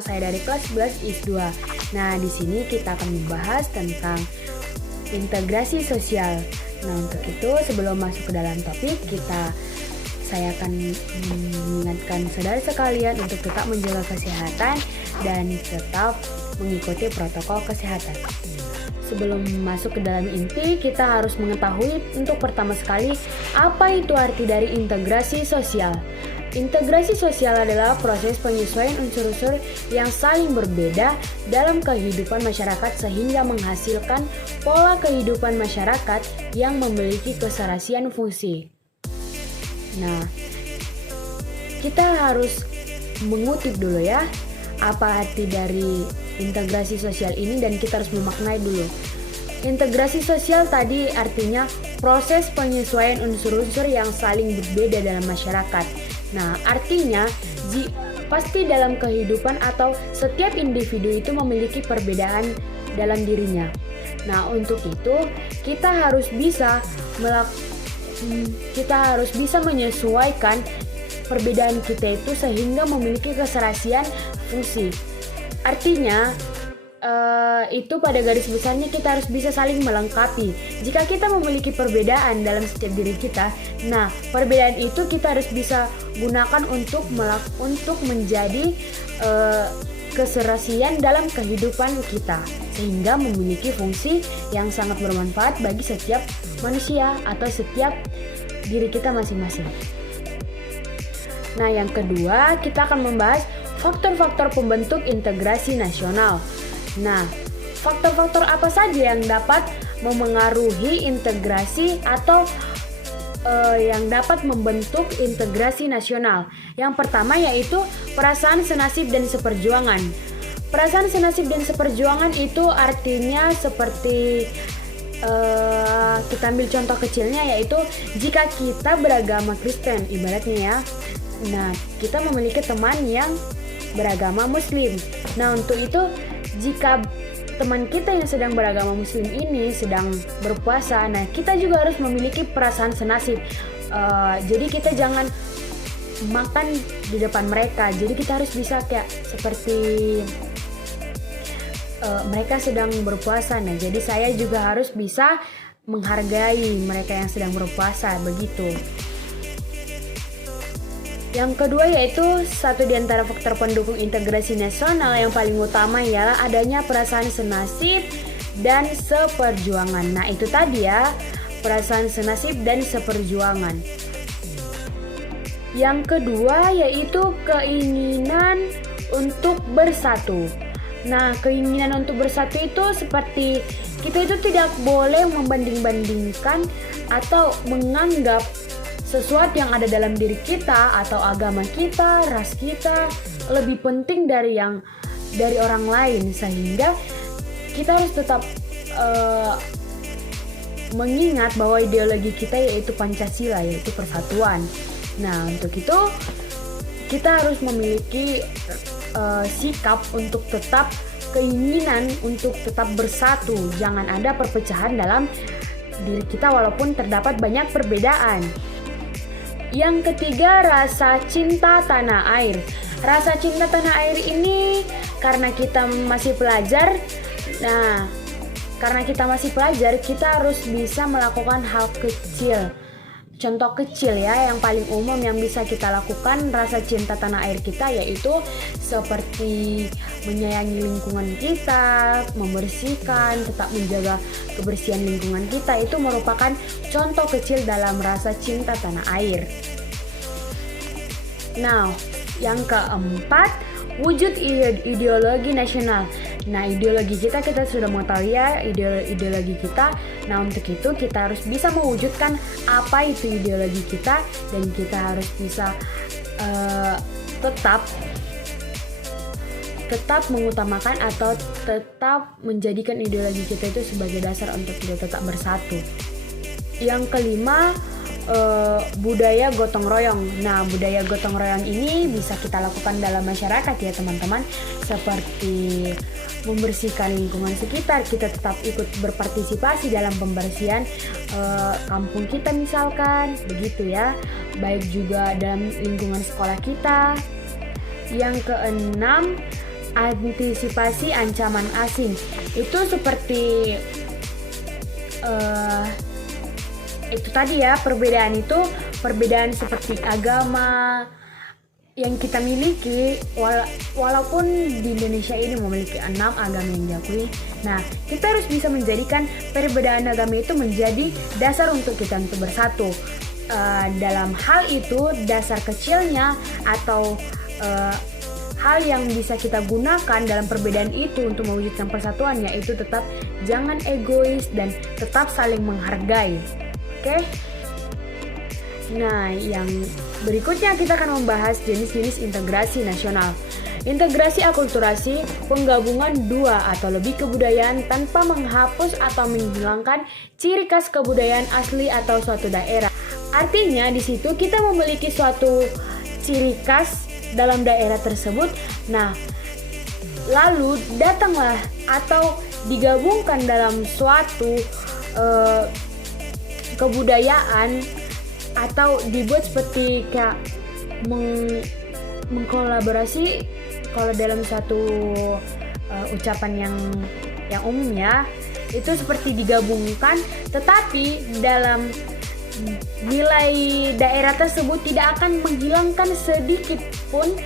Saya dari kelas 11 IS 2. Nah, di sini kita akan membahas tentang integrasi sosial. Nah, untuk itu sebelum masuk ke dalam topik, saya akan mengingatkan saudara sekalian untuk tetap menjaga kesehatan dan tetap mengikuti protokol kesehatan. Sebelum masuk ke dalam inti, kita harus mengetahui untuk pertama sekali apa itu arti dari integrasi sosial. Integrasi sosial adalah proses penyesuaian unsur-unsur yang saling berbeda dalam kehidupan masyarakat sehingga menghasilkan pola kehidupan masyarakat yang memiliki keserasian fungsi. Nah, kita harus mengutip dulu ya, apa arti dari integrasi sosial ini dan kita harus memaknai dulu. Integrasi sosial tadi artinya proses penyesuaian unsur-unsur yang saling berbeda dalam masyarakat. Nah, artinya pasti dalam kehidupan atau setiap individu itu memiliki perbedaan dalam dirinya. Nah, untuk itu kita harus bisa menyesuaikan perbedaan kita itu sehingga memiliki keserasian fungsi. Artinya itu pada garis besarnya kita harus bisa saling melengkapi. Jika kita memiliki perbedaan dalam setiap diri kita, nah perbedaan itu kita harus bisa gunakan untuk menjadi keserasian dalam kehidupan kita, sehingga memiliki fungsi yang sangat bermanfaat bagi setiap manusia atau setiap diri kita masing-masing. Nah, yang kedua kita akan membahas faktor-faktor pembentuk integrasi nasional. Nah, faktor-faktor apa saja yang dapat memengaruhi integrasi atau yang dapat membentuk integrasi nasional? Yang pertama yaitu perasaan senasib dan seperjuangan. Perasaan senasib dan seperjuangan itu artinya seperti kita ambil contoh kecilnya, yaitu jika kita beragama Kristen ibaratnya ya. Nah, kita memiliki teman yang beragama Muslim. Nah, untuk itu jika teman kita yang sedang beragama Muslim ini sedang berpuasa, nah kita juga harus memiliki perasaan senasib. Jadi kita jangan makan di depan mereka. Jadi kita harus bisa kayak seperti mereka sedang berpuasa. Nah, jadi saya juga harus bisa menghargai mereka yang sedang berpuasa, begitu. Yang kedua yaitu satu di antara faktor pendukung integrasi nasional yang paling utama ialah adanya perasaan senasib dan seperjuangan. Nah, itu tadi ya, perasaan senasib dan seperjuangan. Yang kedua yaitu keinginan untuk bersatu. Nah, keinginan untuk bersatu itu seperti kita itu tidak boleh membanding-bandingkan atau menganggap sesuatu yang ada dalam diri kita atau agama kita, ras kita lebih penting dari orang lain, sehingga kita harus tetap mengingat bahwa ideologi kita yaitu Pancasila, yaitu persatuan. Nah, untuk itu kita harus memiliki sikap untuk tetap keinginan untuk tetap bersatu. Jangan ada perpecahan dalam diri kita walaupun terdapat banyak perbedaan. Yang ketiga, rasa cinta tanah air. Rasa cinta tanah air ini karena kita masih pelajar. Nah, karena kita masih pelajar, kita harus bisa melakukan hal kecil. Contoh kecil ya, yang paling umum yang bisa kita lakukan rasa cinta tanah air kita yaitu seperti menyayangi lingkungan kita, membersihkan, tetap menjaga kebersihan lingkungan kita. Itu merupakan contoh kecil dalam rasa cinta tanah air. Nah, yang keempat, wujud ideologi nasional. Nah, ideologi kita sudah mengetahui ya ideologi kita. Nah, untuk itu kita harus bisa mewujudkan apa itu ideologi kita, dan kita harus bisa tetap mengutamakan atau tetap menjadikan ideologi kita itu sebagai dasar untuk kita tetap bersatu. Yang kelima, budaya gotong royong. Nah, budaya gotong royong ini bisa kita lakukan dalam masyarakat ya teman-teman, seperti membersihkan lingkungan sekitar. Kita tetap ikut berpartisipasi dalam pembersihan kampung kita misalkan, begitu ya. Baik juga dalam lingkungan sekolah kita. Yang keenam, antisipasi ancaman asing. Itu seperti itu tadi ya, perbedaan seperti agama yang kita miliki, walaupun di Indonesia ini memiliki 6 agama yang diakui. Nah, kita harus bisa menjadikan perbedaan agama itu menjadi dasar untuk kita untuk bersatu. Dalam hal itu, dasar kecilnya atau hal yang bisa kita gunakan dalam perbedaan itu untuk mewujudkan persatuan, yaitu tetap jangan egois dan tetap saling menghargai. Oke? Nah, yang berikutnya kita akan membahas jenis-jenis integrasi nasional. Integrasi akulturasi, penggabungan dua atau lebih kebudayaan tanpa menghapus atau menghilangkan ciri khas kebudayaan asli atau suatu daerah. Artinya di situ kita memiliki suatu ciri khas dalam daerah tersebut. Nah, lalu datanglah atau digabungkan dalam suatu kebudayaan atau dibuat seperti kayak mengkolaborasi. Kalau dalam satu ucapan yang umum ya, itu seperti digabungkan, tetapi dalam nilai daerah tersebut tidak akan menghilangkan sedikit pun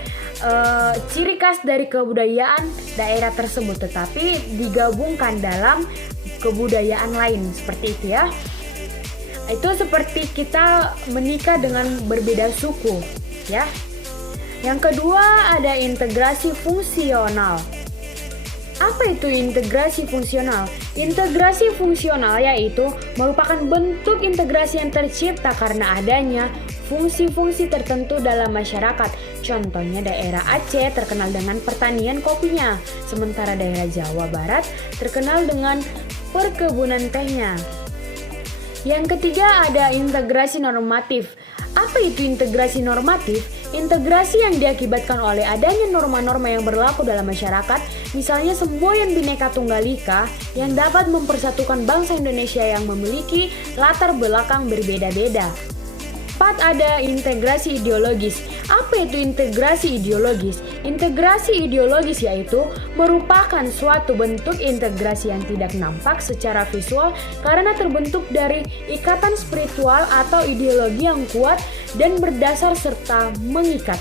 ciri khas dari kebudayaan daerah tersebut, tetapi digabungkan dalam kebudayaan lain, seperti itu ya. Itu seperti kita menikah dengan berbeda suku ya. Yang kedua ada integrasi fungsional. Apa itu integrasi fungsional? Integrasi fungsional yaitu merupakan bentuk integrasi yang tercipta karena adanya fungsi-fungsi tertentu dalam masyarakat. Contohnya daerah Aceh terkenal dengan pertanian kopinya, sementara daerah Jawa Barat terkenal dengan perkebunan tehnya. Yang ketiga ada integrasi normatif. Apa itu integrasi normatif? Integrasi yang diakibatkan oleh adanya norma-norma yang berlaku dalam masyarakat, misalnya semboyan Bhinneka Tunggal Ika yang dapat mempersatukan bangsa Indonesia yang memiliki latar belakang berbeda-beda. 4. Ada integrasi ideologis. Apa itu integrasi ideologis? Integrasi ideologis yaitu merupakan suatu bentuk integrasi yang tidak nampak secara visual karena terbentuk dari ikatan spiritual atau ideologi yang kuat dan berdasar serta mengikat.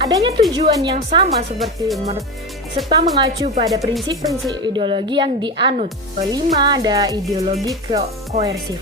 Adanya tujuan yang sama serta mengacu pada prinsip-prinsip ideologi yang dianut. 5. Ada ideologi koersif.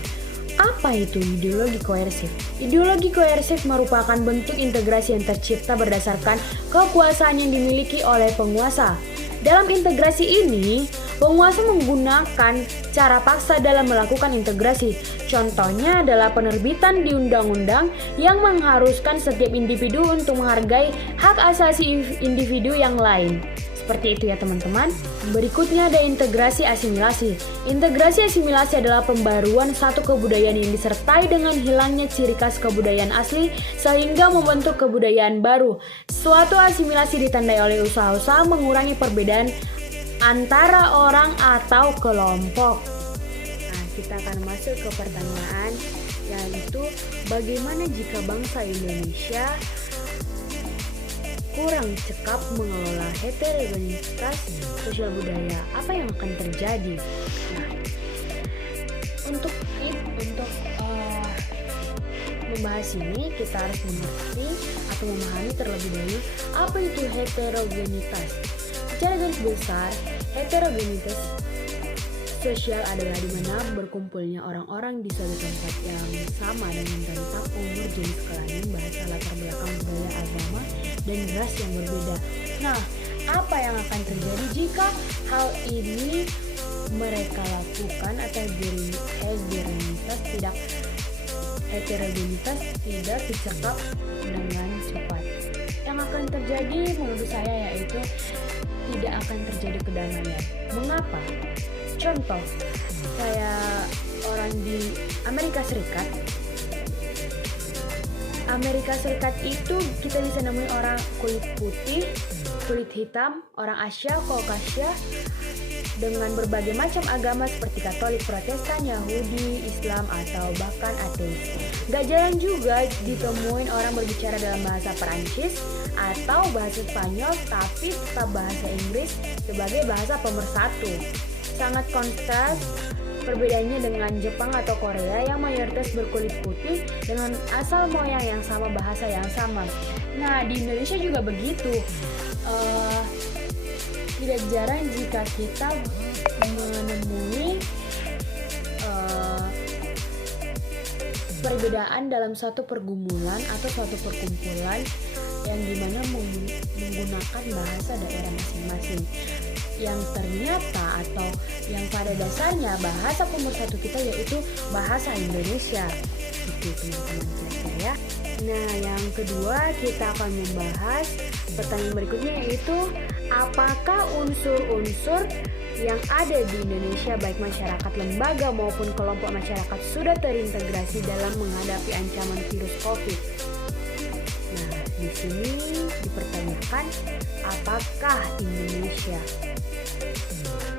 Apa itu ideologi koersif? Ideologi koersif merupakan bentuk integrasi yang tercipta berdasarkan kekuasaan yang dimiliki oleh penguasa. Dalam integrasi ini, penguasa menggunakan cara paksa dalam melakukan integrasi. Contohnya adalah penerbitan di undang-undang yang mengharuskan setiap individu untuk menghargai hak asasi individu yang lain. Seperti itu ya teman-teman. Berikutnya ada integrasi asimilasi. Integrasi asimilasi adalah pembaruan satu kebudayaan yang disertai dengan hilangnya ciri khas kebudayaan asli sehingga membentuk kebudayaan baru. Suatu asimilasi ditandai oleh usaha-usaha mengurangi perbedaan antara orang atau kelompok. Nah, kita akan masuk ke pertanyaan, yaitu bagaimana jika bangsa Indonesia kurang cekap mengelola heterogenitas sosial budaya? Apa yang akan terjadi? Nah, untuk membahas ini kita harus mengerti atau memahami terlebih dahulu apa itu heterogenitas. Secara garis besar, heterogenitas sosial adalah di mana berkumpulnya orang-orang di suatu tempat yang sama dengan rentang umur, jenis kelamin, bahasa, latar belakang, budaya, agama, dan ras yang berbeda. Nah, apa yang akan terjadi jika hal ini mereka lakukan atau heterogenitas tidak dicekap dengan cepat? Yang akan terjadi menurut saya yaitu tidak akan terjadi kedamaian. Mengapa? Contoh, kayak orang di Amerika Serikat. Amerika Serikat itu kita bisa nemuin orang kulit putih, berkulit hitam, orang Asia, Kaukasia, dengan berbagai macam agama seperti Katolik, Protestan, Yahudi, Islam, atau bahkan ateis. Gak jarang juga ditemuin orang berbicara dalam bahasa Perancis atau bahasa Spanyol, tapi tetap bahasa Inggris sebagai bahasa pemersatu. Sangat kontras perbedaannya dengan Jepang atau Korea yang mayoritas berkulit putih dengan asal moyang yang sama, bahasa yang sama. Nah, di Indonesia juga begitu. Tidak jarang jika kita menemui perbedaan dalam suatu pergumulan atau suatu perkumpulan yang dimana menggunakan bahasa daerah masing-masing, yang ternyata atau yang pada dasarnya bahasa pemersatu kita yaitu bahasa Indonesia. Gitu teman-teman kira-kira ya. Nah, yang kedua kita akan membahas pertanyaan berikutnya, yaitu apakah unsur-unsur yang ada di Indonesia baik masyarakat, lembaga maupun kelompok masyarakat sudah terintegrasi dalam menghadapi ancaman virus COVID. Nah, di sini dipertanyakan apakah Indonesia,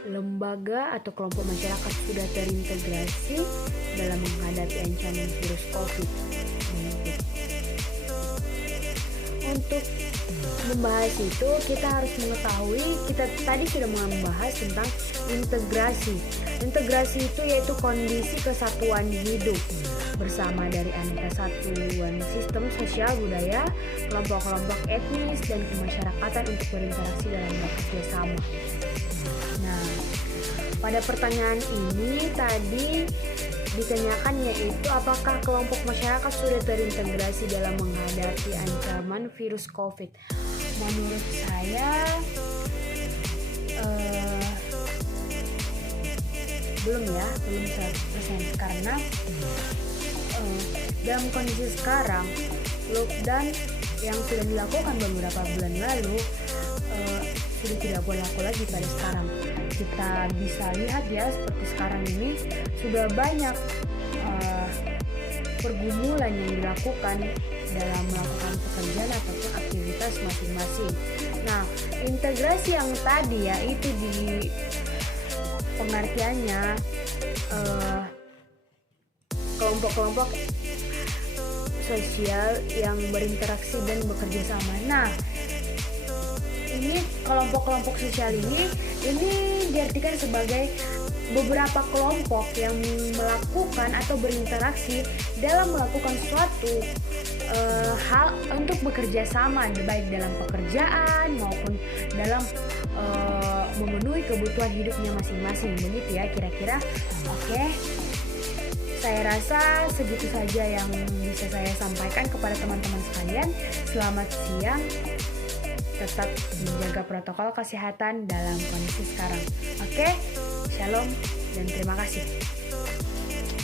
lembaga atau kelompok masyarakat sudah terintegrasi dalam menghadapi ancaman virus COVID. Untuk membahas itu kita harus mengetahui, kita tadi sudah membahas tentang integrasi. Integrasi itu yaitu kondisi kesatuan hidup bersama dari aneka satuan sistem sosial, budaya, kelompok-kelompok etnis dan kemasyarakatan untuk berinteraksi dalam bekerja sama. Nah, pada pertanyaan ini tadi ditanyakan yaitu apakah kelompok masyarakat sudah terintegrasi dalam menghadapi ancaman virus COVID. Menurut saya belum 100%, karena dalam kondisi sekarang lockdown yang sudah dilakukan beberapa bulan lalu sudah tidak berlaku lagi pada sekarang. Kita bisa lihat ya, seperti sekarang ini sudah banyak pergumulan yang dilakukan dalam melakukan pekerjaan ataupun aktivitas masing-masing. Nah, integrasi yang tadi ya itu di pengertiannya kelompok-kelompok sosial yang berinteraksi dan bekerja sama. Nah, ini kelompok-kelompok sosial ini diartikan sebagai beberapa kelompok yang melakukan atau berinteraksi dalam melakukan suatu hal untuk bekerja sama, baik dalam pekerjaan maupun dalam memenuhi kebutuhan hidupnya masing-masing. Begitu ya kira-kira. Oke. Saya rasa segitu saja yang bisa saya sampaikan kepada teman-teman sekalian. Selamat siang. Tetap menjaga protokol kesehatan dalam kondisi sekarang. Oke, shalom dan terima kasih.